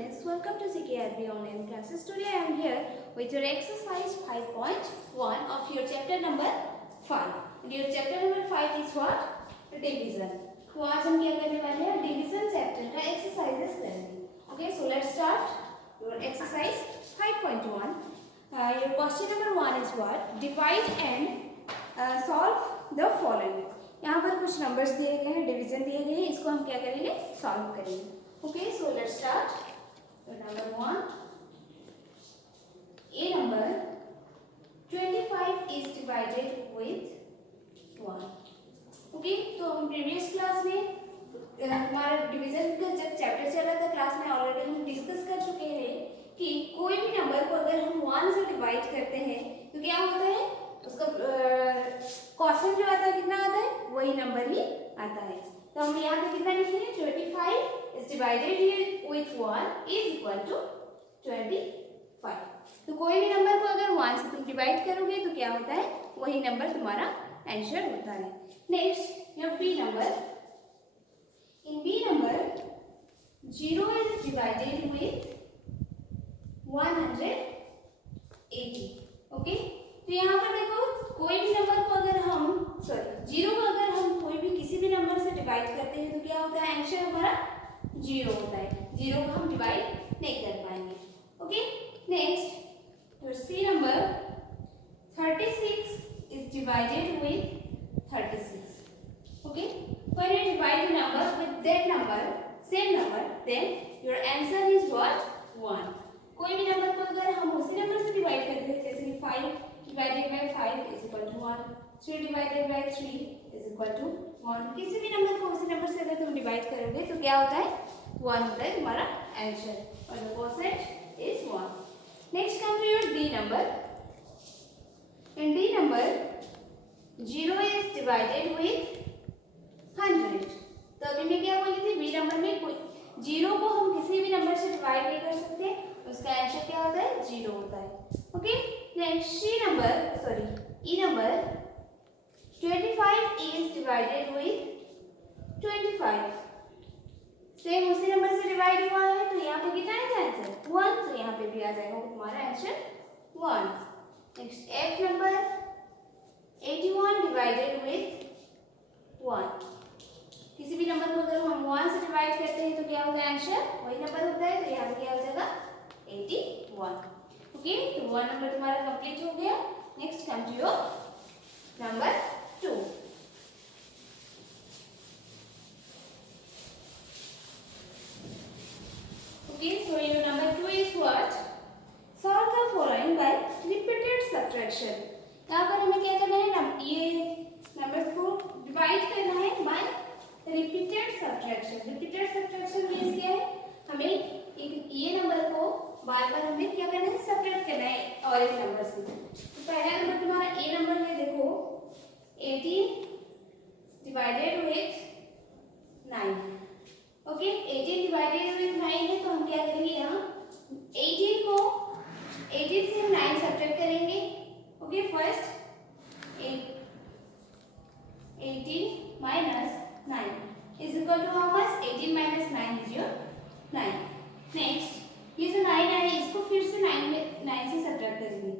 students, welcome to CKRB online classes. Today I am here with your exercise 5.1 of your chapter number 5. And your chapter number 5 is what? Division. तो आज हम क्या करने वाले हैं? Division chapter का exercises करेंगे. Okay, so let's start your exercise 5.1. Your question number 1 is what? Divide and solve the following. यहाँ पर कुछ नंबर्स दिए गए हैं, डिवीजन दिए गए हैं, इसको हम क्या करेंगे? सॉल्व करेंगे. Okay, so let's start. So number 1, a number 25 is divided with 1. Okay, तो हम प्रीवियस क्लास में हमारा डिवीजन का जब चैप्टर चला था क्लास में ऑलरेडी हम डिस्कस कर चुके हैं कि कोई भी नंबर को अगर हम 1 से डिवाइड करते हैं तो क्या होता है, उसका क्वेश्चन जो आता है कितना आता है, वही नंबर ही आता है. तो हम यहाँ पे कितना लिखेंगे? 25 is divided with 1 is equal to 25. तो कोई भी नंबर को अगर 1 से तुम डिवाइड करोगे तो क्या होता है, वही नंबर तुम्हारा आंसर होता है. Next your B number. In B number 0 is divided with 180. Okay, तो यहाँ पर देखो कोई भी नंबर को अगर हम 0 को अगर हम कोई भी किसी भी नंबर से डिवाइड करते हैं तो क्या होता है, आंसर हमारा 0 होता है. 0 को हम डिवाइड नहीं कर पाएंगे. Okay, next your C number 36 is divided with 36. Okay, when you divide the number with that number, same number, then your answer is what? 1. कोई भी नंबर को अगर हम उसी नंबर से डिवाइड करते हैं, जैसे कि 5 divided by 5 is equal to 1, 3 divided by 3 is equal to 1. किसी भी नंबर को उसी नंबर से अगर तुम डिवाइड करोगे तो क्या होता है, 1 होता है तुम्हारा आंसर, और the percent is 1. Next come to your D number. In D number 0 is divided with 100. तो अभी मैं क्या बोली थी, बी नंबर में कोई 0 को हम किसी भी नंबर से डिवाइड नहीं कर सकते, उसका आंसर क्या होता है, 0 होता है. Okay, next C number E number 25 is divided with 25. Same उसी नंबर से डिवाइड हुआ है तो यहाँ पे कितना है आंसर, 1. तो यहाँ पे भी आ जाएगा तुम्हारा answer 1. Next F number 81 divided with 1. किसी भी नंबर को अगर हम 1 से डिवाइड करते हैं तो क्या होगा, आंसर वही नंबर होता है. तो यहाँ पे क्या हो जाएगा, 81. ओके, तो 1 नंबर तुम्हारा कंप्लीट हो गया. Next come to your number 2. Okay, so your number 2 is what? Solve the following by repeated subtraction. यहाँ पर हमें क्या करना है, ये नंबर्स को डिवाइड करना है bye repeated subtraction. Repeated subtraction means क्या है, हमें ये नंबर को बार बार हमें क्या करना है, सेपरेट करना है और एक नंबर से. तो पहला नंबर तुम्हारा ए नंबर है, देखो 18 divided with 9. Okay, 18 divided with 9 है तो हम क्या करेंगे, यहाँ 18 से हम 9 सेपरेट करेंगे. Okay, first 18 minus 9 is equal to how much? 18 minus 9 is your 9. Next ये जो 9 है इसको फिर से 9 से सब्ट्रैक्ट करेंगे.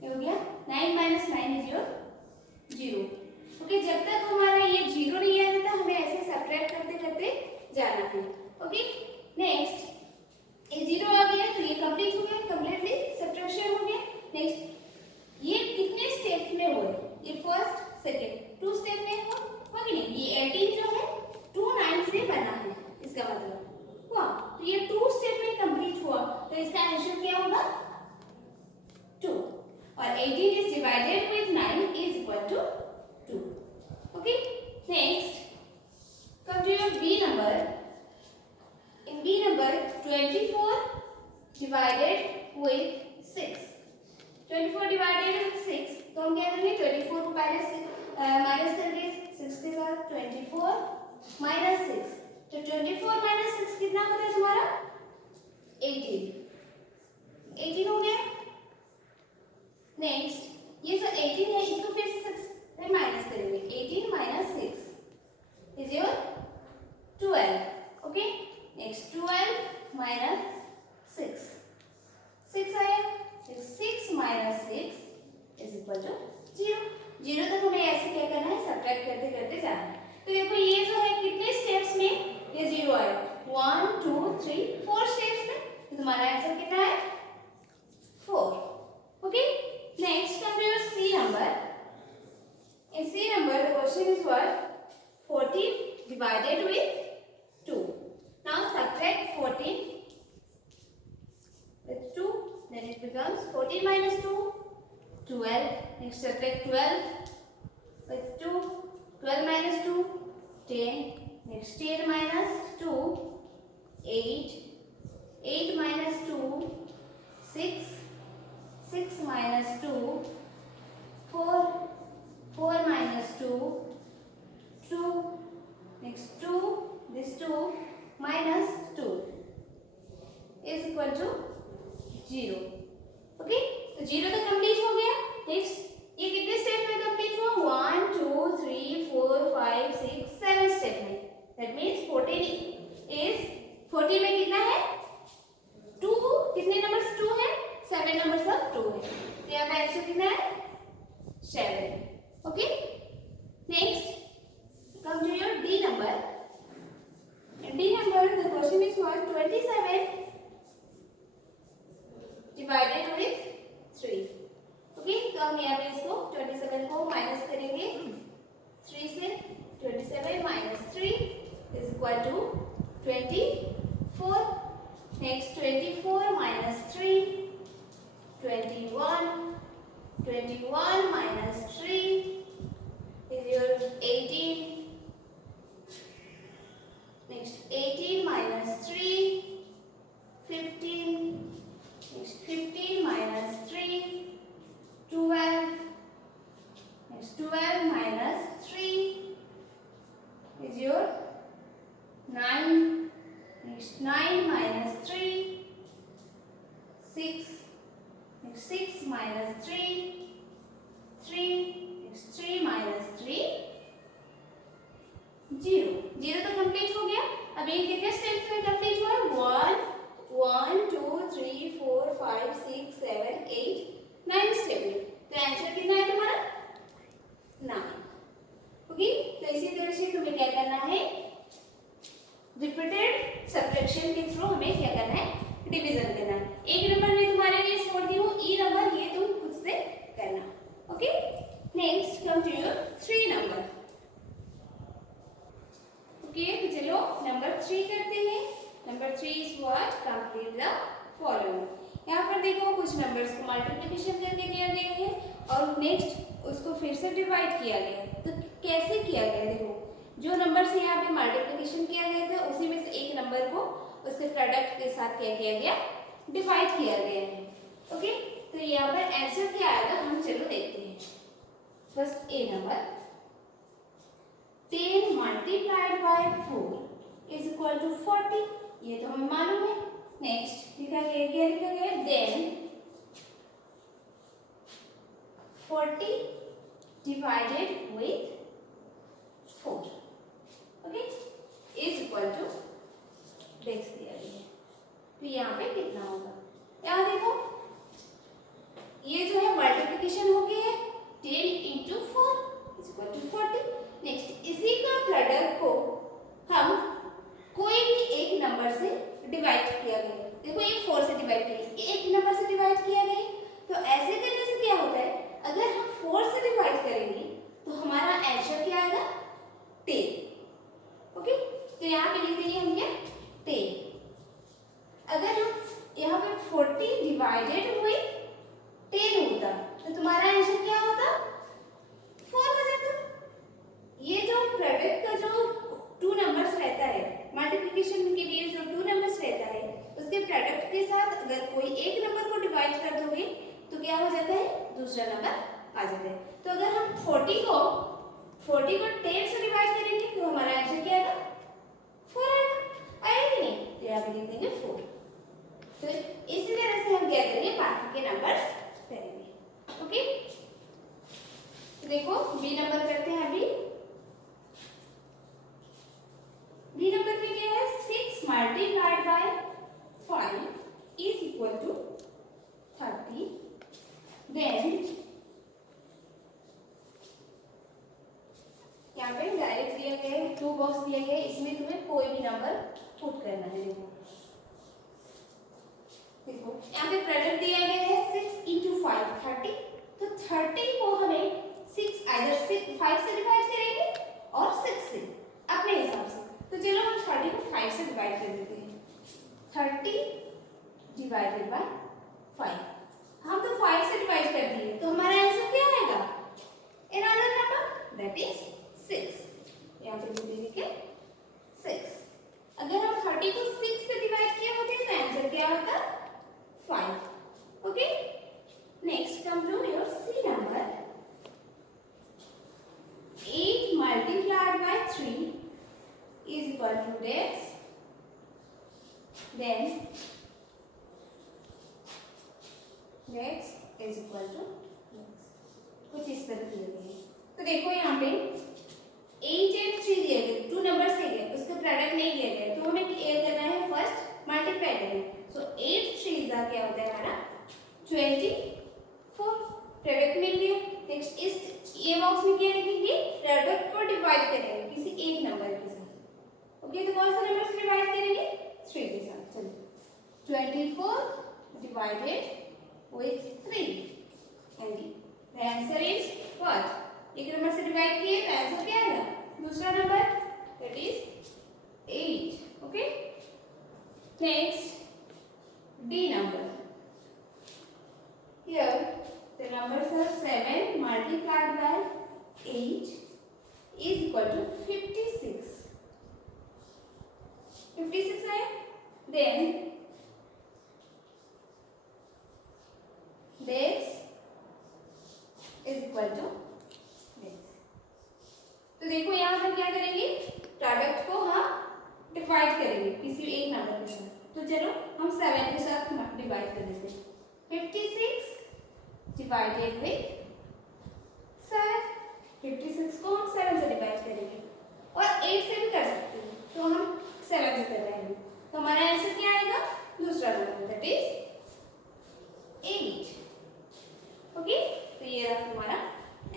क्या हो गया, 9 minus 9 is your 0. ओके, जब तक हमारा ये 0 नहीं आ जाता हमें ऐसे सब्ट्रैक्ट करते करते जाना है. ओके, नेक्स्ट ये 0 आ गया तो ये कंप्लीट हो गया, कंप्लीटली सब्ट्रैक्शन हो गया. नेक्स्ट ये कितने स्टेप में हुए, ये फर्स्ट सेकंड 2 स्टेप में हो कि नहीं. ये 18 जो है 2 9 से बना है, इसका मतलब हुआ. तो ये 2 स्टेप में कंप्लीट हुआ तो इसका आंसर क्या होगा, 2. और 18 is divided with 9 is equal to 2. Okay, next come to your B number. In B number 24 divided with 6. 24 divided with 6 तो हम क्या करेंगे, 24 को पहले माइनस करके 6 के साथ 24 माइनस 6. तो 24 माइनस 6 कितना होता है तुम्हारा, 18 हो गया. नेक्स्ट ये जो 18 है इसको फिर से 6 से माइनस करेंगे. 18 minus 6 is your 12. Okay, next 12 minus 6 6 आया। 6 माइनस 6 इज इक्वल टू 0। 0 तक हमें ऐसे क्या करना है, सब्ट्रैक्ट करते करते जाना है। तो देखो ये जो है कितने स्टेप्स में ये 0 आया, 1 2 3 4 स्टेप्स में। तो तुम्हारा आंसर कितना है, 4। Okay, next come to your C number. In C number, the question is what? 14 divided with 2. Now subtract 14 with 2. Then it becomes 14 minus 2, 12. Next subtract 12 with 2. 12 minus 2, 10. Next 10 minus 2, 8. 8 minus 2, 6. 6 minus 2, 4. 4 minus 2, 2. Next 2, this 2 minus 2 is equal to 0. Okay, तो 0 तक complete हो गया। Next ये कितने step में complete हुआ, 1 2 3 4 5 6 7 step में। That means 14 में कितना है, 2। कितने नंबर्स 2 है, 7 नंबर्स ऑफ 2 है। तो यहाँ पे आंसर कितना है, 7। Okay, next come to your D number. In D number, the question is what, 27 divided with 3. Okay, तो हम यहाँ पे इसको 27 को माइनस करेंगे 3 से। 27 minus 3 is equal to 24. Next 24 minus 3, 21. 21 minus 3 is your 18. Next 18 minus 3, 15. Next 15 minus 3, 12. Next 12 minus 3 is your 9. Next 9 minus 3, 6. Next 6 minus 3, 3. Next 3 minus 3, 0. 0 तो complete हो गया। अब ये कितने स्टेप्स में कंप्लीट हुआ है, 1 2 3 4 5 6 7 8 9 स्टेप में। तो आंसर कितना है तुम्हारा, 9। ओके, तो इसी तरह से तुम्हें क्या करना है, रिपीटेड सब्ट्रैक्शन के थ्रू हमें क्या करना है, डिवीजन करना है। एक नंबर में तुम्हारे लिए छोड़ दी हूँ ई नंबर, ये तुम खुद से करना। Okay, next come to your 3 number. Okay, तो चलो नंबर 3 करते हैं। Number 3 is what, complete the following. यहाँ पर देखो कुछ नंबर्स को मल्टीप्लिकेशन करके दिया गया है और नेक्स्ट उसको फिर से डिवाइड किया गया है। तो कैसे किया गया है, देखो जो नंबर से यहाँ पे मल्टीप्लिकेशन किया गया था उसी में से एक नंबर को उसके प्रोडक्ट के साथ क्या किया गया, डिवाइड किया गया है। ओके, तो यहाँ पर आंसर क्या आएगा, हम चलो देखते हैं। First A number, 10 multiplied by 4 is equal to 40। ये तो हमें मालूम है। नेक्स्ट लिखा गया, क्या लिखा गया, then 40 divided with 4 okay is equal to डेक्स दिया गया है। तो यहाँ पे कितना होगा, यहाँ देखो ये जो है मल्टीप्लिकेशन हो गई है, 10 into 4 is equal to 40। Next इसी का प्रोडक्ट को हम कोई भी एक नंबर से डिवाइड किया गया, देखो ये 4 से डिवाइड किया, एक नंबर से डिवाइड किया गया। तो ऐसे करने से क्या होता है, अगर हम 4 से डिवाइड करेंगे तो हमारा आंसर क्या आएगा, 10। ओके, तो यहाँ पे लिख देंगे हम क्या, 10। अगर हम यहाँ पे 40 डिवाइडेड हुए 10 होता तो तुम्हारा आंसर क्या होता, 4 हो जाता। ये जो प्रोडक्ट का जो 2 नंबर्स रहता है, मल्टीप्लिकेशन के लिए जो 2 नंबर्स रहता है, उसके प्रोडक्ट के साथ अगर कोई एक नंबर को डिवाइड कर दोगे तो क्या हो जाता है, दूसरा नंबर आ जाता है। तो अगर हम 40 को 10 से डिवाइड करेंगे तो हमारा आंसर क्या आएगा, 4 आएगा। आएगा कि नहीं, तो यहाँ पे लिख देंगे 4। तो इसी तरह से हम क्या करेंगे, बाकी के नंबर्स करेंगे। ओके, तो देखो बी नंबर करते हैं अभी। बी नंबर में क्या है, 6 मल्टीप्लाइड बाय 5 इज बॉक्स दिया गया है, इसमें तुम्हें कोई भी नंबर पुट करना है। देखो यहाँ पे प्रोडक्ट दिया गया है 6 × 5 30, तो 30 को हमें 6 आइदर 5 से डिवाइड करेंगे और 6 से, अपने हिसाब से। तो चलो हम 30 को 5 से डिवाइड कर देते हैं। 30 डिवाइडेड बाय 5, हम तो 5 से डिवाइड कर दिए, तो हमारा आंसर क्या आएगा? another number, that is 6। यहाँ पे लिख के 6। अगर हम 30 को 6 से डिवाइड किए होते तो आंसर क्या होता? 5। Okay, next come to your C number. 8 multiplied by 3 is equal to this, then x is equal to x। कुछ इस तरह दिए गए हैं। तो देखो यहाँ पे 8 और 3 दिए गए, 2 नंबर्स दिए गए, उसका प्रोडक्ट नहीं दिया गया, तो हमें क्या करना है? फर्स्ट मल्टीप्लाई करना है। सो 8 3 का क्या होता है हमारा? 24। प्रोडक्ट मिल गया। नेक्स्ट इस ये बॉक्स में क्या लिखेंगे? प्रोडक्ट को डिवाइड करेंगे किसी एक नंबर के साथ। ओके, तो कौन सा नंबर से डिवाइड करेंगे? 3 के साथ। चलिए 24 divided with 3 and the answer is what? एक नंबर से डिवाइड किए तो आंसर क्या आएगा? दूसरा number, that is 8। Okay, next D number। Here the numbers are 7 multiplied by 8 is equal to 56। 56 आया। Then this is equal to this। तो देखो यहाँ पर क्या करेंगे? प्रोडक्ट को हम डिवाइड करेंगे किसी एक नंबर के साथ। तो चलो हम 7 के साथ डिवाइड कर देते हैं। 56 डिवाइडेड विद 7। 56 को हम 7 से डिवाइड करेंगे और 8 से भी कर सकते हैं, तो हम 7 से कर रहे हैं। तो हमारा आंसर क्या आएगा? दूसरा नंबर, दैट इज 8। ओके, तो ये रहा तुम्हारा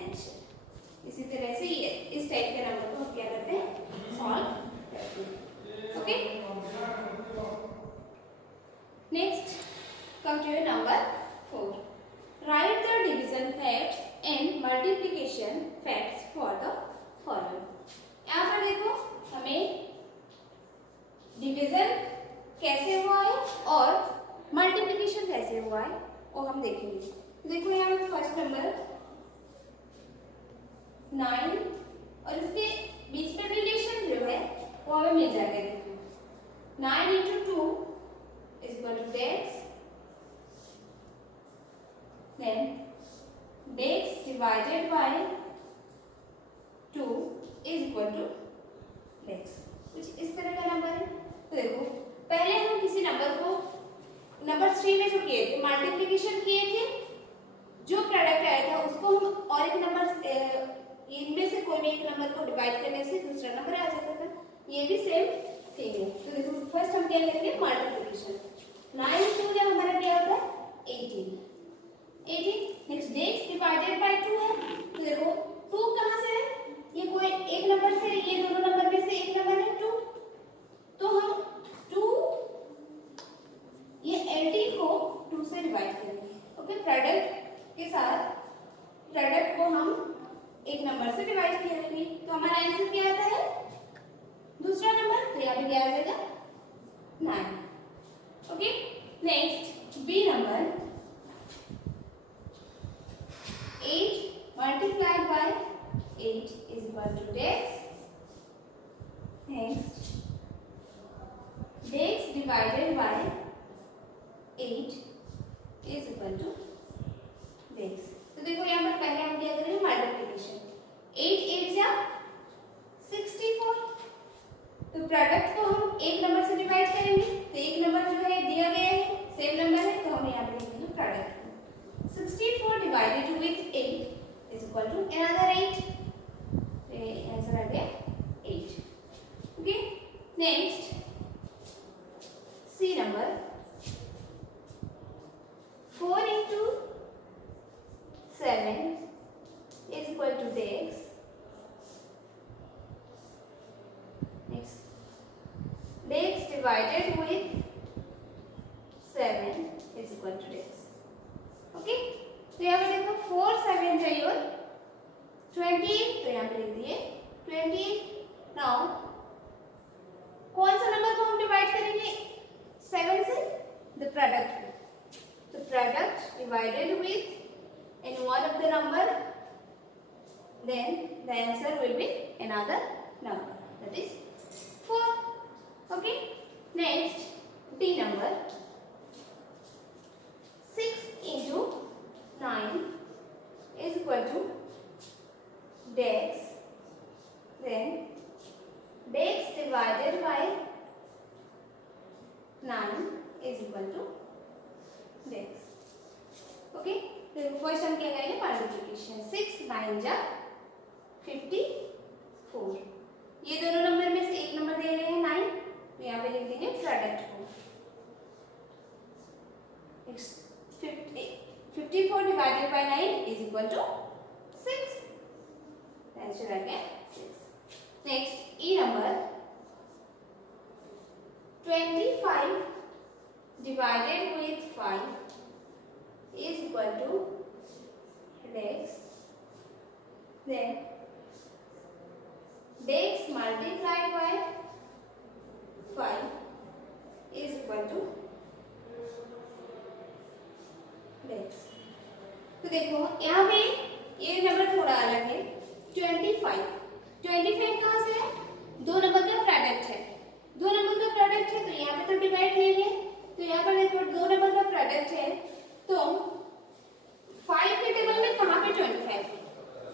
आंसर। इसी तरह से ये इस टाइप के नंबर को हम क्या करते हैं? सॉल्व करते हैं। Okay, next come to number 4। Write the division facts and multiplication facts for the following. यहाँ पर देखो हमें डिवीजन कैसे हुआ है और मल्टीप्लिकेशन कैसे हुआ है वो हम देखेंगे। देखो यहाँ पे फर्स्ट नंबर 9 और इसके बीच में रिलेशन जो है वो हमें मिल जाएगा। देखो 9 × 2 is equal to x, then x divided by 2 is equal to x। कुछ इस तरह का नंबर है। तो देखो पहले हम किसी नंबर को नंबर 3 में जो किए थे मल्टीप्लिकेशन किए थे, जो प्रोडक्ट आया था उसको हम और एक नंबर इनमें से कोई भी एक नंबर को डिवाइड करने से दूसरा नंबर आ जाता था। ये भी सेम थिंग है। तो देखो फर्स्ट हम क्या करेंगे? मल्टीप्लिकेशन। 9 × 2 जब हमारा क्या होता है? 18। नेक्स्ट x डिवाइडेड बाय 2 है। तो देखो 2 कहाँ से है? ये कोई एक नंबर से, ये दोनों नंबर में से एक नंबर है 2, तो हम 2 ये 18 को 2 से डिवाइड करेंगे। ओके, प्रोडक्ट के साथ प्रोडक्ट को हम एक नंबर से डिवाइड करेंगे, तो हमारा आंसर क्या आता है? दूसरा नंबर। तो यहाँ पे क्या आ जाएगा? 9। Okay, next B number 8 multiplied by 8 is equal to x। Next x divided by 8 is equal to x। तो देखो यहाँ पर पहले हम क्या करेंगे? मल्टीप्लिकेशन। 8 8 जा 64। तो प्रोडक्ट को हम एक नंबर से डिवाइड करेंगे, तो एक नंबर जो है दिया गया है सेम नंबर है, तो हम यहाँ पे लिखेंगे 28, तो यहाँ पे लिख दिए 28। नाउ कौन सा नंबर को हम डिवाइड करेंगे 7 से? The product. तो product divided with any one of the number, then the answer will be another number, that is 4. Okay, next D number, 6 into 9 is equal to dex, then dex divided by 9 is equal to dex. Okay, तो first हम क्या करेंगे multiplication, 6 9 जा 54। ये दोनों number में से एक नंबर दे रहे हैं 9, तो यहाँ पे लिख देंगे प्रोडक्ट को 54 divided by 9 is equal to 6, answer आ गया 6। Next e number, 25 divided with 5 is equal to x, then dex multiplied by 5 is equal to dex। तो देखो यहाँ पे ये नंबर थोड़ा अलग है। 25 कहाँ से है? दो नंबर का प्रोडक्ट है, दो नंबर का प्रोडक्ट है, तो यहाँ पे तो डिवाइड लेंगे। तो यहाँ पर देखो दो नंबर का प्रोडक्ट है, तो 5 के टेबल में कहाँ पे 25?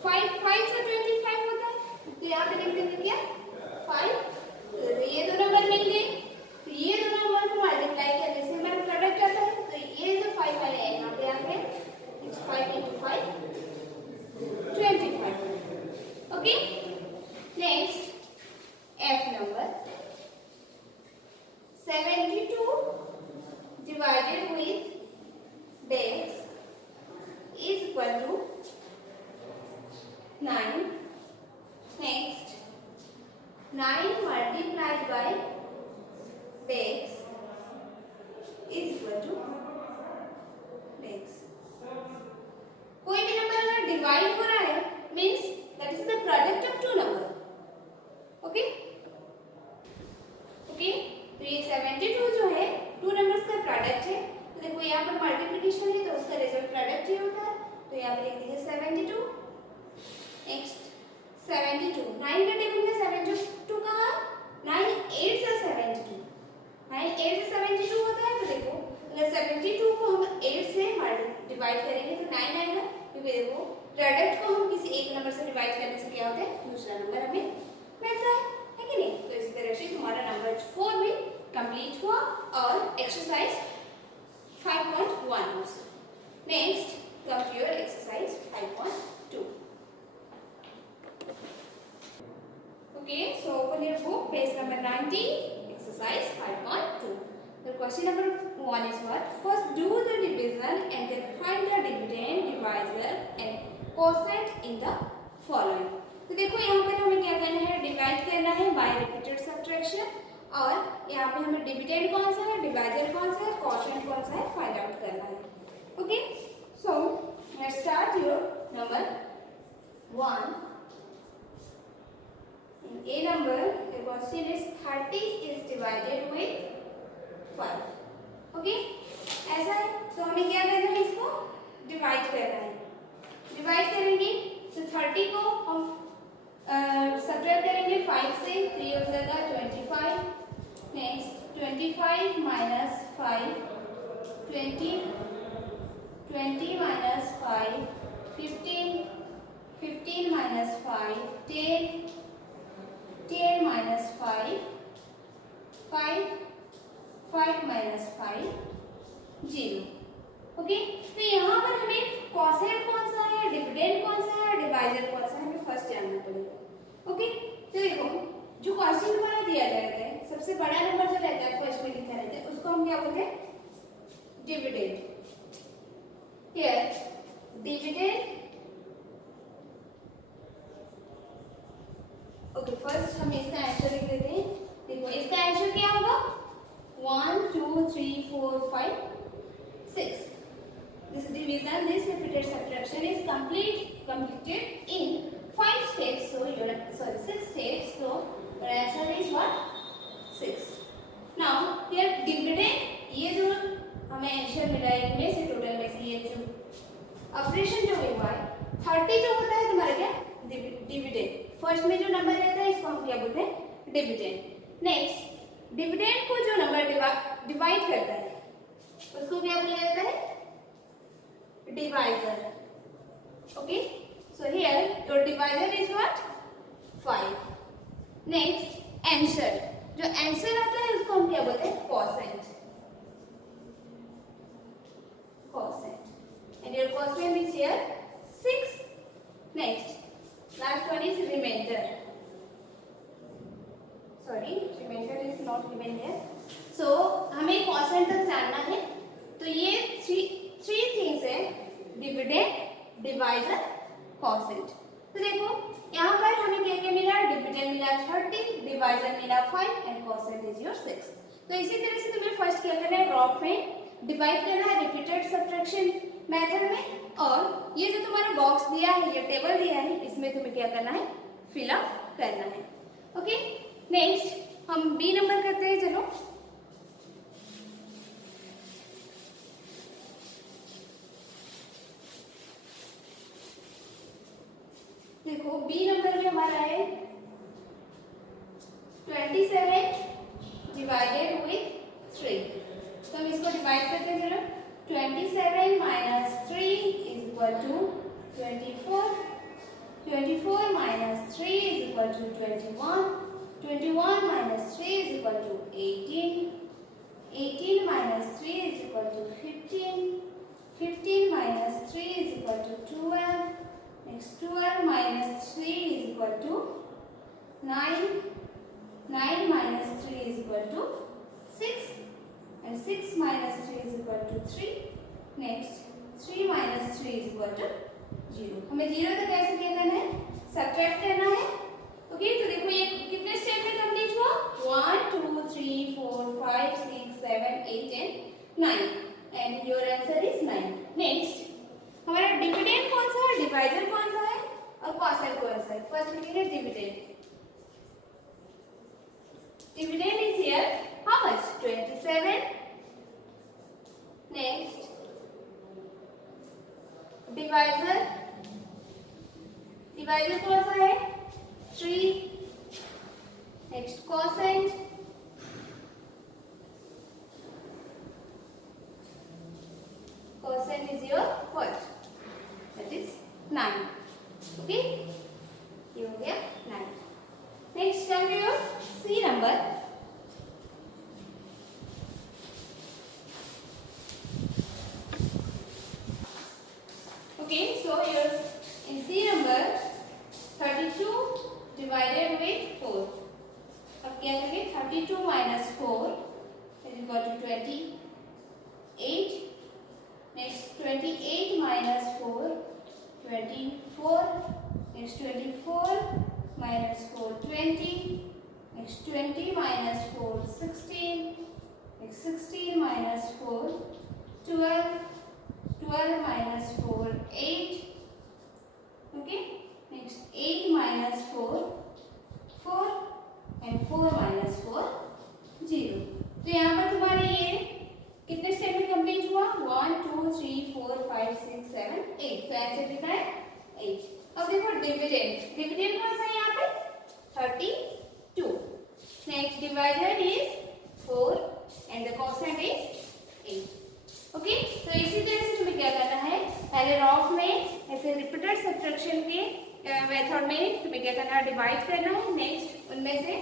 5 से 25 होता है, तो यहाँ पे लिख देंगे क्या 5। तो ये दो नंबर मिल गए, तो ये दो नंबर को मल्टीप्लाई करने से हमारा प्रोडक्ट आता है। तो ये जो 5 वाले हैं यहाँ पे आ गए 5 into 5 25। Okay, next F number, 72 divided with डेक्स is equal to 9. Next 9 multiplied by dex is equal to dex। कोई भी नंबर अगर डिवाइड हो रहा है means that is the product of two number. Okay okay, तो ये 72 जो है टू नंबर्स का प्रोडक्ट है। तो देखो यहाँ पर मल्टीप्लिकेशन है, तो उसका रिजल्ट प्रोडक्ट ही होता है, तो यहाँ पे लिख देंगे 72। नेक्स्ट 72, 9 के टेबल में 72 कहाँ? 9 8 से 72, 9 8 से 72 होता है। तो देखो अगर 72 को हम 8 से डिवाइड करेंगे तो 9 आएगा, क्योंकि देखो प्रोडक्ट को हम किसी एक नंबर से डिवाइड करने से क्या होता है, दूसरा नंबर हमें मिलता है कि नहीं। तो इस तरह से हमारा नंबर 4 भी कंप्लीट हुआ और exercise 5.1 also. Next, come to your exercise 5.2. Okay, so open your book, page number 90, exercise 5.2. The question number 1 is what? First, do the division and then find the dividend, divisor and quotient in the following. तो देखो यहाँ पर हमें क्या करना है, divide करना है बाय रिपीटेड सब्ट्रैक्शन, और यहाँ पे हमें डिविडेंड कौन सा है, डिवाइजर कौन सा है, क्वोशिएंट कौन सा है, फाइंड आउट करना है। Okay, so let's start your number 1। A number the question is 30 is divided with 5। Okay, ऐसा है, तो हमें क्या करना है, इसको डिवाइड करना है। डिवाइड करेंगे तो 30 को हम सब्ट्रैक्ट करेंगे 5 से, 3 हो जाएगा 25। Next 25 minus 5, 20 minus 5, 15 minus 5, 10 minus 5, 5 minus 5, 0। Okay, तो यहाँ पर हमें क्वोशिएंट कौन सा है, डिविडेंड कौन सा है, डिवाइजर कौन सा है, हमें फर्स्ट जानना पड़ेगा। ओके, तो देखो जो क्वेश्चन हमारा दिया जाता है, सबसे बड़ा नंबर जो रहता है फर्स्ट में लिखा रहता है, उसको हम क्या बोलते हैं, dividend. Here dividend. Okay, first हम इसका आंसर लिख देते हैं। देखो इसका आंसर क्या होगा, 1 2 3 4 5 6। This division, this repeated subtraction is completed in 5 steps, so your 6 steps, so your answer is what? 6. Now here dividend, ये जो हमें आंसर मिला है इनमें से टोटल में से ये जो ऑपरेशन जो हुआ है 30 जो होता है तुम्हारा क्या डिविडेंड, फर्स्ट में जो नंबर रहता है इसको हम क्या बोलते हैं डिविडेंड। नेक्स्ट डिविडेंड को जो नंबर डिवाइड करता है उसको क्या बोला जाता है divisor. Okay, so here your divisor is what 5। Next answer, जो आंसर आता है उसको हम क्या बोलते हैं quotient, quotient and your quotient is here 6। Next last one is remainder, sorry remainder is not given here. सो हमें क्वोशिएंट तक जानना है, तो ये थ्री थिंग्स है डिविडेंड, डिवाइजर, क्वोशिएंट। तो देखो यहाँ पर हमें क्या क्या मिला, डिविडेंड मिला 30, डिवाइजर मिला 5 एंड क्वोशिएंट इज योर 6। तो इसी तरह से तुम्हें फर्स्ट क्या करना है रॉफ में डिवाइड करना है रिपीटेड सब्ट्रैक्शन मेथड में, और ये जो तुम्हारा बॉक्स दिया है, ये टेबल दिया है, इसमें तुम्हें क्या करना है फिल अप करना है। ओके, नेक्स्ट हम बी नंबर करते हैं। चलो देखो बी नंबर में हमारा है 27 डिवाइडेड विथ 3। तो हम इसको डिवाइड करते हैं। चलो 27 minus 3 is equal to 24, 24 minus 3 is equal to 21, 21 minus 3 is equal to 18, 18 minus 3 is equal to 15, 15 minus 3 is equal to 12, next 12 minus 3 is equal to 9, 9 minus 3 is equal to 6 and 6 minus 3 is equal to 3, next 3 minus 3 is equal to 0। हमें 0 तक कैसे क्या करना है subtract करना है। Okay, तो देखो ये कितने स्टेप में कंप्लीट हुआ 1 2 3 4 5 6 7 8 and 9 and your answer is 9। Next हमारा डिविडेंड कौन सा है, डिवाइजर कौन सा है और क्वोशिएंट कौन सा है। फर्स्ट लिखेंगे dividend, dividend is here how much 27। Next divisor, divisor कौन सा है 3। Next quotient, quotient is your first that is 9। okay, ये हो गया 9। next come to your C number। okay, so your in C number 32 divided with 4। अब क्या करेंगे 32 minus 4 is equal to 28। next 28 minus 4 24, next 24 minus 4 20, next 20 minus 4 16, next 16 minus 4 12, 12 minus 4 8। okay, next 8 minus 4 4 and 4 minus 4 0। तो यहाँ पर तुम्हारे ये कितने step में कंप्लीट हुआ 1 2 3 4 5 6 7 8। तो आंसर कितना है 8। अब देखो डिविडेंड, डिविडेंड कौन सा है यहाँ पे 32। Next divisor is 4 and the quotient is 8। Okay, तो इसी तरह से तुम्हें क्या करना है पहले रॉफ में ऐसे रिपीटेड सब्ट्रैक्शन के मेथड में तुम्हें क्या करना है डिवाइड करना है। नेक्स्ट उनमें से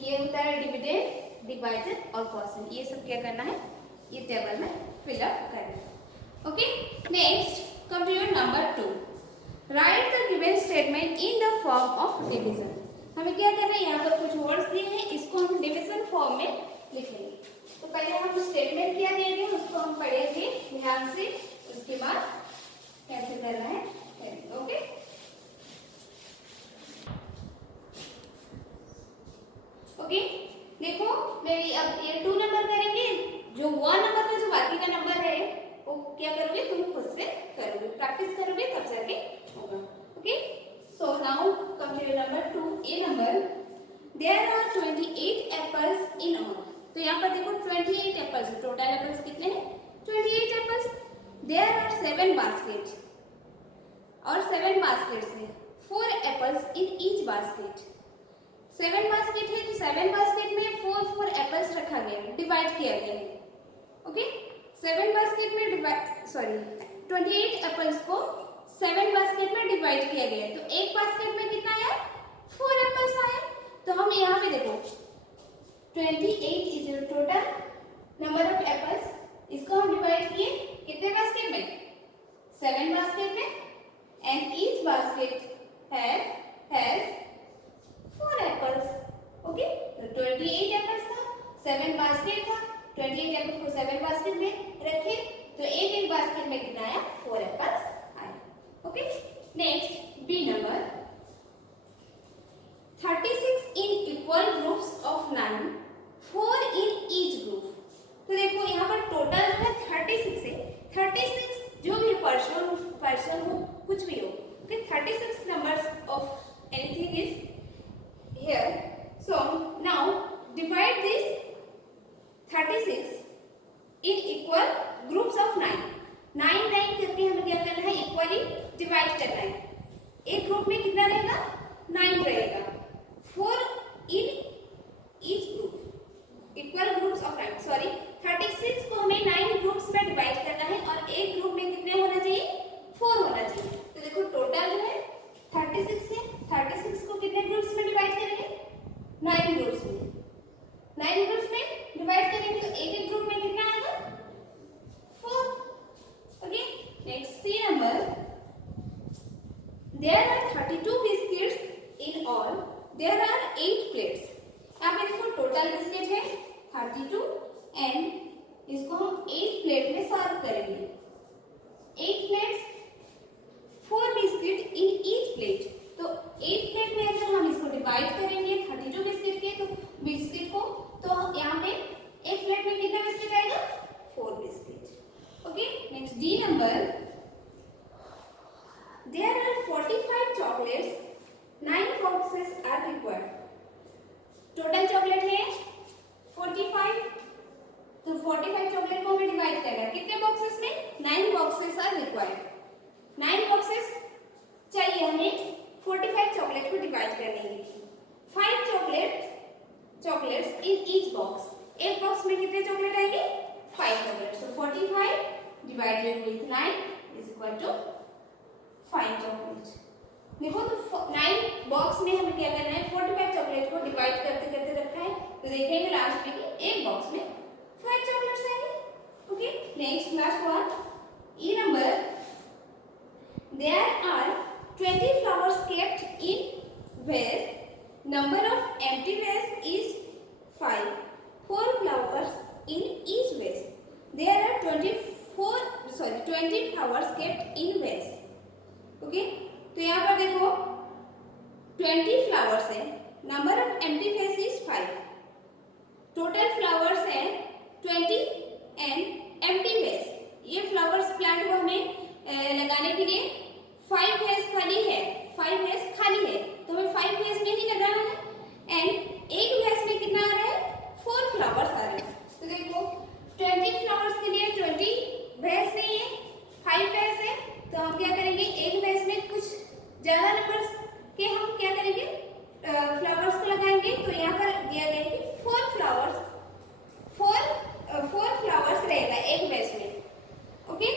ये होता है डिविडेंड, डिवाइजर और क्वोशिएंट, ये सब क्या करना है ये टेबल में फिल अप करना है। Okay, next come to your number 2। Write the given statement in the form of division. हमें क्या करना है यहाँ पर कुछ वर्ड्स दिए हैं, इसको हम डिवीजन फॉर्म में लिखेंगे। तो पहले हम स्टेटमेंट क्या देंगे उसको हम पढ़ेंगे ध्यान से, उसके बाद कैसे करना है करेंगे। ओके, ओके देखो मेरी अब ये 2 नंबर करेंगे, जो 1 नंबर का जो बाकी का नंबर है वो क्या करोगे तुम खुद से करोगे, प्रैक्टिस करोगे तब जाके होगा। Okay, So now come to your number 2, A number. There are 28 apples in all. तो यहाँ पर देखो 28 एप्पल्स, टोटल एप्पल्स कितने हैं? 28 एप्पल्स. There are 7 baskets और 7 baskets हैं. 4 apples in each basket. 7 basket है तो 7 बास्केट में 4 एप्पल्स रखा गया है, डिवाइड किया गया है. ओके, 7 बास्केट में 28 एप्पल्स को 7 बास्केट में डिवाइड किया गया है. तो एक बास्केट में कितना आया? 4 एप्पल्स आए. तो हम यहाँ पे देखो 28 is your total number of apples. इसको हम डिवाइड किए कितने बास्केट में? 7 बास्केट में. And each basket has 4 apples. Okay, तो 28 एप्पल्स था, 7 बास्केट था. 28 एप्पल को 7 बास्केट में रखे तो एक बास्केट में कितना आया? 4 एप्पल्स आए. Okay, next B number. 36 in equal groups of 9, 4 in each group. तो देखो यहाँ पर टोटल जो है 36 है. 36 जो भी पर्सन हो, कुछ भी हो. Okay, 36 numbers of anything is here. So now divide this 36 in equal groups of 9. 9 करके हमें क्या करना है? इक्वली डिवाइड करना है. एक ग्रुप में कितना रहेगा? 9 रहेगा. 4 in each group. Equal groups of 9. Sorry, 36 को हमें 9 ग्रुप्स में डिवाइड करना है और एक ग्रुप में कितने होना चाहिए? 4 होना चाहिए. तो देखो टोटल जो है 36 है. 36 को कितने ग्रुप्स में डिवाइड करेंगे? 9 ग्रुप्स में. 9 ग्रुप्स में डिवाइड करेंगे तो एक ग्रुप में कितना आएगा? 4. Okay, next C number. There are 32 biscuits in all. There are 8 plates. यहाँ पे देखो टोटल बिस्किट है 32 एंड इसको हम 8 प्लेट में सर्व करेंगे. 8 plates, 4 biscuit in each plate. तो 8 प्लेट में अगर हम इसको डिवाइड करेंगे 32 बिस्किट के तो बिस्किट को, तो यहाँ पे एक प्लेट में कितना बिस्किट आएगा? 4 biscuit. Okay, next D number. There are 45 chocolates. 9 boxes are required. Total chocolate है 45. तो 45 चॉकलेट को हमें डिवाइड करना है कितने बॉक्सेस में? 9 बॉक्सेस आर रिक्वायर्ड. 9 बॉक्सेस चाहिए हमें 45 चॉकलेट को डिवाइड करने के लिए. 5 चॉकलेट्स इन ईच बॉक्स. एक बॉक्स में कितने चॉकलेट आएंगे? 5 chocolate. So 45 divided with 9 is equal to 5 chocolate. देखो तो 9 बॉक्स में हमें क्या करना है? 45 चॉकलेट को डिवाइड करते करते रखना है. तो देखेंगे लास्ट में कि एक बॉक्स में 5 चॉकलेट्स आएंगे. Okay, next last one, E number. There are 20 flowers kept in vase. Number of empty vase is 5. 4 flowers in each vase. There are 20 flowers kept in vase. Okay, तो यहाँ पर देखो 20 flowers है. Number of empty वेस is 5. Total flowers है 20 and empty वेस. ये flowers plant को हमें लगाने के लिए 5 वेस खाली है. 5 वेस खाली है तो हमें 5 वेस में ही लगाना है. एंड एक वेस में कितना आ रहा है? 4 फ्लावर्स आ रहे हैं. तो देखो 20 फ्लावर्स के लिए 20 वेस नहीं है, 5 वेस है. तो हम क्या करेंगे? एक वेस में कुछ ज्यादा नंबर्स के हम क्या करेंगे? फ्लावर्स को लगाएंगे. तो यहाँ पर दिया गया है कि 4 फ्लावर्स रहेगा एक वेस में. ओके,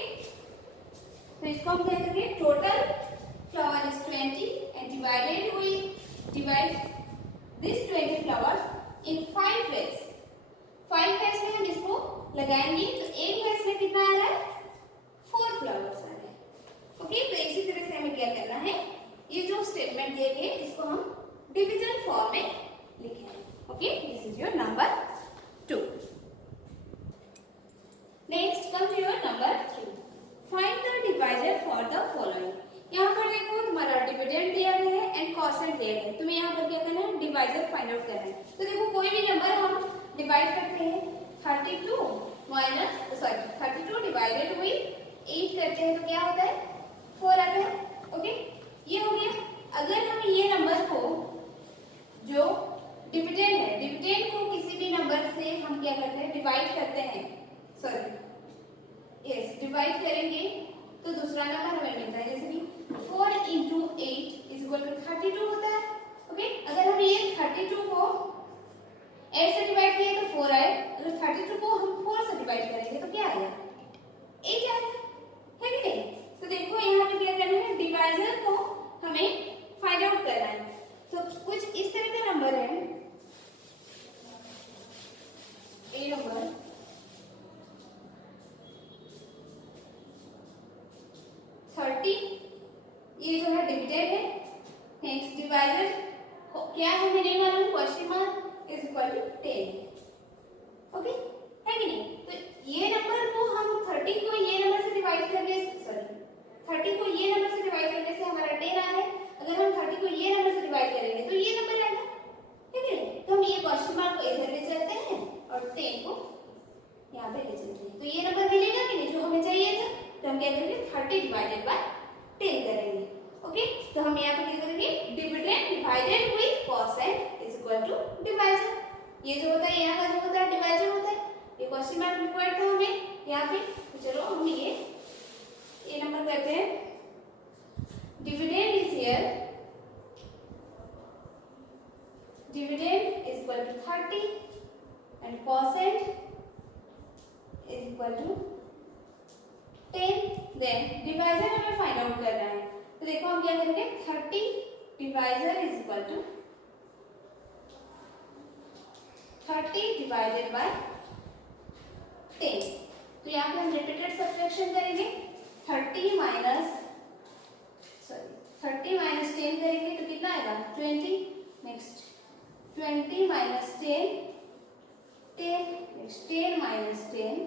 तो इसको हम क्या करेंगे? Total flower is 20 and divide this 20 flowers in 5 वेस. 5 वेस में हम इसको लगाएंगे तो एक वेस में कितना आ रहा है? 4 फ्लावर्स आ रहे हैं. ओके, तो इसी तरह से हमें क्या करना है? ये जो स्टेटमेंट दिए गए इसको हम डिविजन फॉर्म में लिखेंगे. Okay, this is your number 2. Next come to your number 3. Find the divisor for the following. यहाँ पर देखो तुम्हारा डिविडेंड दिया गया है एंड क्वोशिएंट दिया गया है. तुम्हें यहाँ पर क्या करना है? डिवाइजर फाइंड आउट करना है. तो देखो कोई भी नंबर हम डिवाइड करते हैं 32 डिवाइडेड विथ 8 करते हैं तो क्या होता है? 4 आता है. ओके, ये हो गया. अगर डिवाइड करेंगे तो दूसरा नंबर हमें मिलता है, जैसे कि 4 इंटू 8 इज इक्वल टू 32 होता है। ओके, अगर हम ये 32 को 8 से डिवाइड किए तो 4 आए, अगर 32 को हम 4 से डिवाइड करेंगे तो क्या आएगा, 8 आएगा, है कि नहीं। तो देखो यहाँ पे क्या करना है, डिवाइजर को हमें फाइंड आउट करना है। तो कुछ इस तरह का नंबर है, ए नंबर 30, ये जो है डिविडेंड है। नेक्स्ट डिवाइजर क्या है हमें नहीं मालूम, question mark is equal to 10। Okay, है कि नहीं। तो ये नंबर को हम 30 को ये नंबर से डिवाइड करने, सॉरी 30 को ये नंबर से डिवाइड करने से हमारा 10 आ रहा है। अगर हम 30 को ये नंबर से डिवाइड करेंगे तो ये नंबर आएगा, ठीक है। तो हम ये क्वेश्चन मार्क को इधर ले चलते हैं और 10 को यहाँ पे ले चलते हैं, तो ये नंबर मिलेगा कि नहीं जो हमें चाहिए था। तो हम क्या करेंगे, 30 डिवाइडेड बाय 10 करेंगे। ओके, तो हम यहाँ पे क्या करेंगे, dividend divided with quotient is equal to divisor. ये जो होता है यहाँ का जो होता है डिवाइजर होता है, ये क्वेश्चन मार्क रिक्वायर्ड था हमें यहाँ पे। तो चलो हम ये नंबर कहते हैं, dividend is here, dividend is equal to 30 and quotient is equal to 10। Then divisor हमें फाइंड आउट करना है। तो देखो हम क्या करेंगे, 30 divisor is equal to 30 divided by 10। तो यहाँ पे हम रिपीटेड सब्ट्रैक्शन करेंगे, 30 माइनस 10 करेंगे तो कितना आएगा, 20। Next 20 minus 10 10, next 10 minus 10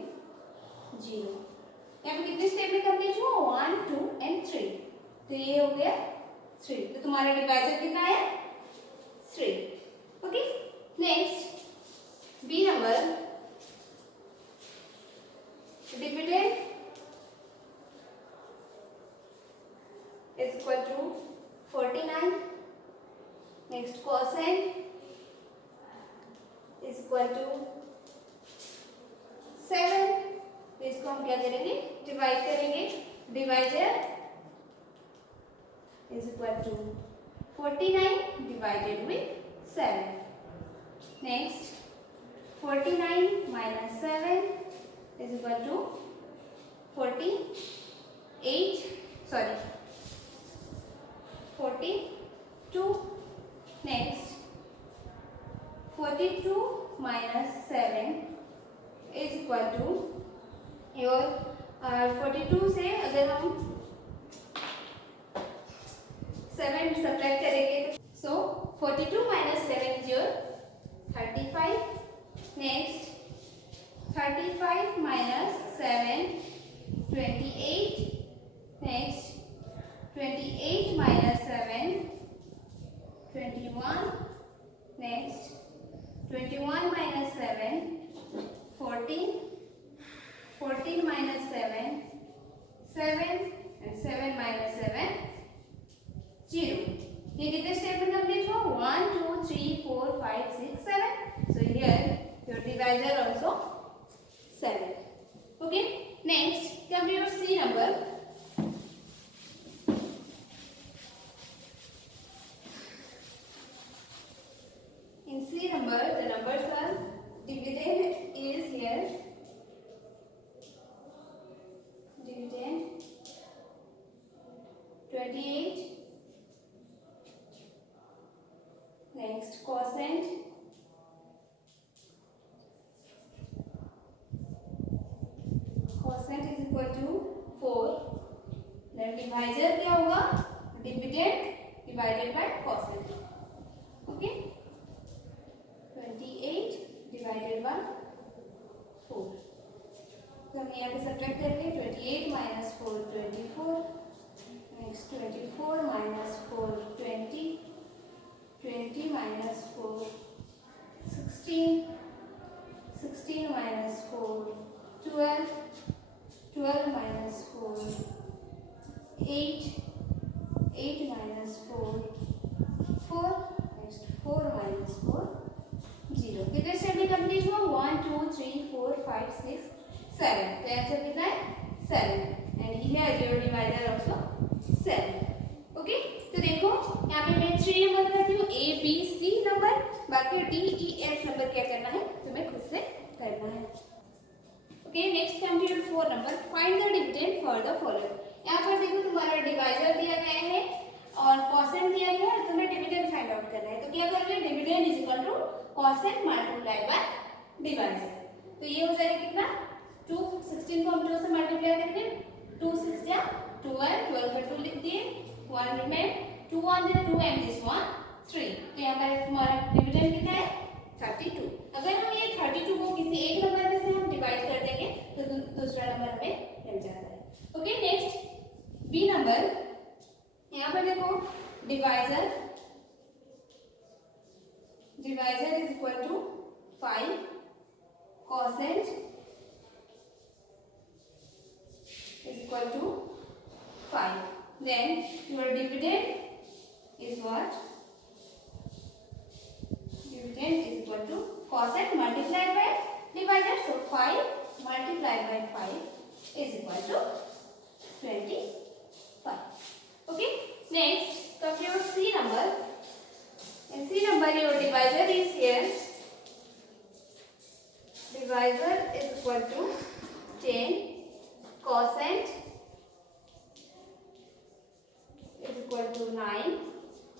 0। यहाँ पे कितने स्टेप में कंप्लीट हुआ, 1 2 एंड 3। तो ये हो गया 3। तो तुम्हारा डिवाइजर कितना आया, 3। Okay, next B number, dividend is equal to 49, next quotient is equal to 7। तो इसको हम क्या करेंगे, डिवाइड करेंगे, divisor is equal to 49 divided with 7। Next 49 minus 7 is equal to 48, sorry 42. Next 42 minus 7 is equal to your 42 से अगर हम 7 subtract करेंगे, so 42 minus 7 is your 35. Next 35 minus 7 28. Next 28 minus 7 21. Next 21 minus 7 14. 14 minus 7 7 and 7 minus 7 0. ये कितने step में complete हुआ, 1 2 3 4 5 6 7. So here your divisor also 7. Okay, next come to your C number. In C number the numbers are, dividend is here, dividend 28. Next quotient is equal to 4. Then divisor क्या होगा, dividend divided by quotient. Okay, 28 divided by 4. तो हम यहाँ पे subtract करेंगे, 28 minus 4 24. Next 24 minus 4 20. 20 minus 4 16. 16 minus 4 12. 12 minus 4 8. 8 minus 4 4. Next 4 minus 4 0. कितने step में complete हुआ, 1 2 3 4 5 6 7. तो आंसर कितना है, 7 and here your divisor also 7. Okay, तो देखो यहाँ पे मैं 3 नंबर करती हूँ, A B C नंबर, बाकी D E F नंबर क्या करना है तुम्हें खुद से करना है. Okay, next come to your 4 number, find the dividend for the following. यहाँ पर देखो तुम्हारा डिवाइजर दिया गया है और कोसेंट दिया गया है, तुम्हें डिविडेंड फाइंड आउट करना है. तो क्या करोगे, dividend is equal to quotient multiply by divisor. तो ये हो जाएगा कितना, 2 16 को हम 2 से मल्टीप्लाई करेंगे, 2 6 या 12, 12 पर 2 लिख दिए, 1 रिमेन, 2 1 2 एंड दिस 1 3. तो यहाँ पर तुम्हारा डिविडेंड कितना है 32. अगर हम ये 32 को किसी एक नंबर में से हम डिवाइड कर देंगे तो दूसरा नंबर हमें मिल जाता है. ओके, नेक्स्ट बी नंबर, यहाँ पर देखो divisor is equal to 5, quotient is equal to 5. Then your dividend is what? Dividend is equal to cosine multiplied by divisor. So 5 multiplied by 5 is equal to 25. Okay. Next, come to your C number. In C number, your divisor is here. Divisor is equal to 10. Cosine is equal to 9.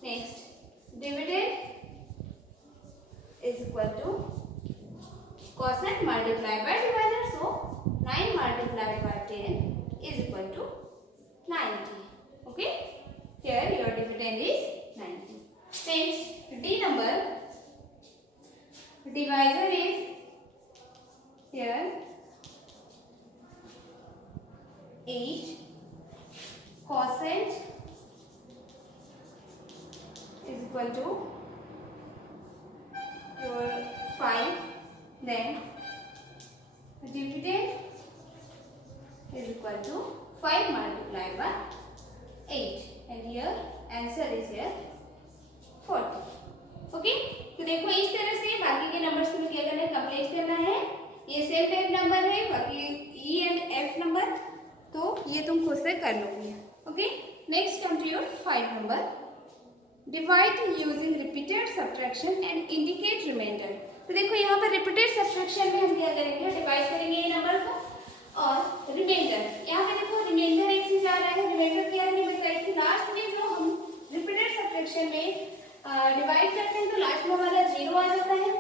Next, dividend is equal to cosine multiplied by divisor. So 9 multiplied by 10 is equal to 90. Okay, here your dividend is 90. Next, D number, divisor is here 8, cosine is equal to your 5. Then dividend is equal to 5 multiplied by 8 and here answer is here 40. Okay, तो देखो इस तरह से बाकी के numbers को क्या करना है, कंप्लीट करना है. ये सेम टाइप नंबर है, बाकी ई एंड एफ नंबर तो ये तुम खुद से कर लोगे. Okay, next come to your 5 number, divide using repeated subtraction and indicate remainder. तो देखो यहाँ पर रिपीटेड सब्ट्रैक्शन में हम क्या करेंगे, डिवाइड करेंगे ये नंबर को और रिमाइंडर. यहाँ पे देखो रिमाइंडर एक से जा रहा है, रिमाइंडर क्या है बताइए कि लास्ट में जो हम रिपीटेड सब्ट्रैक्शन में डिवाइड करते हैं तो लास्ट में हमारा 0 आ जाता है.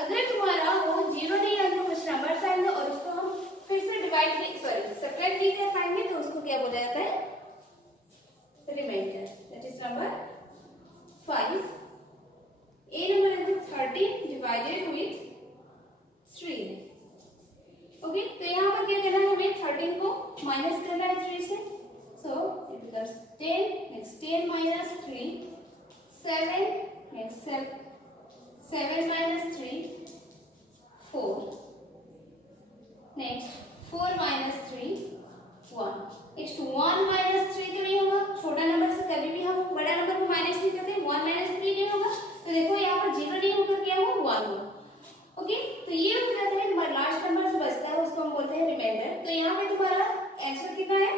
अगर तुम्हारा वो 0 नहीं आएगा, कुछ नंबर आएंगे और उसको हम फिर से डिवाइड सब्ट्रैक्ट नहीं कर पाएंगे तो उसको क्या बोला जाता है, remainder. That is number 5. A number is 13 divided with 3. Okay, तो यहाँ पर क्या करना है, हमें 13 को माइनस करना है 3 से. So it becomes 10, next 10 minus 3, 7, next 7 minus 3, 4. Next 4 minus 3, 1. Next 1 minus 3 तो नहीं होगा, छोटा नंबर से कभी भी हम बड़ा नंबर को माइनस नहीं करते. 1 minus 3 नहीं होगा, तो देखो यहाँ पर 0 नहीं होकर क्या हो, 1 हो. ओके, तो ये हो जाता है तुम्हारा लास्ट नंबर जो बचता है उसको हम बोलते हैं रिमाइंडर. तो यहाँ पे तुम्हारा आंसर कितना है,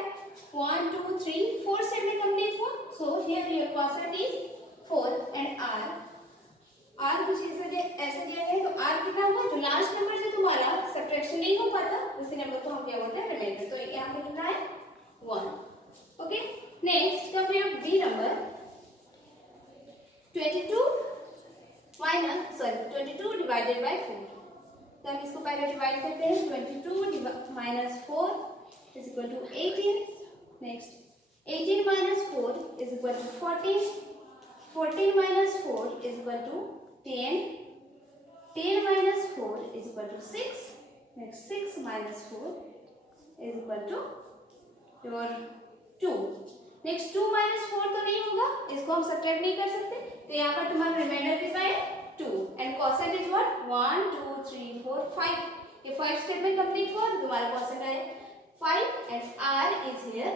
1 2 3 4 स्टेटमेंट कंप्लीट हुआ. So here your question is 4 and R कुछ ऐसे दिया है. तो आर कितना हुआ, जो लास्ट नंबर से तुम्हारा सब्ट्रैक्शन नहीं हो पाता उसी नंबर को हम क्या बोलते हैं, रिमाइंडर. तो यहाँ पे कितना है, 1. Okay, next come to B number, 22 divided by 4. तो हम इसको पहले डिवाइड करते हैं. 22 minus 4 is equal to 18. Next 18 minus 4 is equal to 14. 14 minus 4 is equal to 10. 10 minus 4 is equal to 6. Next 6 minus 4 is equal to your 2. Next 2 minus 4 तो नहीं होगा, इसको हम सब्ट्रैक्ट नहीं कर सकते. तो यहाँ पर तुम्हारा रिमाइंडर कितना है, 2. And quotient is what, 1 2 3 4 5. ये 5 स्टेटमेंट कंप्लीट हुआ तो तुम्हारा कोसेंट है 5 and R is here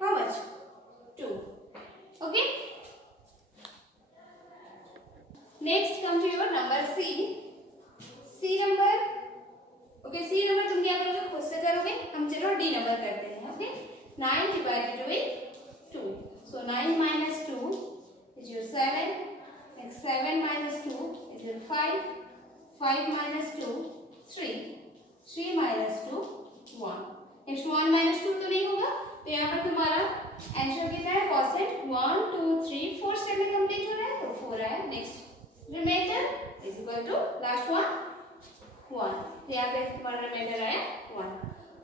how much, 2. Okay, next come to your number C number. Okay, C number तुम क्या करोगे, खुद से करोगे. हम चलो डी नंबर करते हैं. Okay, 9 divided with 2. So 9 minus 2 is your 7. Next 7 minus 2 is your 5. 5 minus 2 3. 3 minus 2 1. Next 1 minus 2 तो नहीं होगा, तो यहाँ पर तुम्हारा आंसर कितना है क्वोशिएंट 1 2 3 4 स्टेप में कंप्लीट हो रहा है, तो 4 आया. Next remainder is equal to last one 1. तो यहाँ पे तुम्हारा रिमाइंडर आया 1.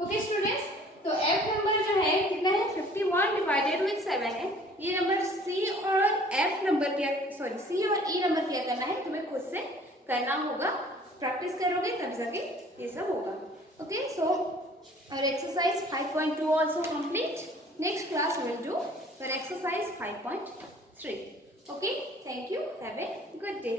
ओके स्टूडेंट्स, तो एफ नंबर जो है कितना है 51 डिवाइडेड विद 7 है. ये नंबर सी और एफ नंबर क्या सॉरी सी और ई नंबर क्या करना है तुम्हें खुद से करना होगा. प्रैक्टिस करोगे तब जाके ये सब होगा. ओके, सो और exercise 5.2 also complete. Next class we will do for exercise 5.3. Okay, thank you. Have a good day.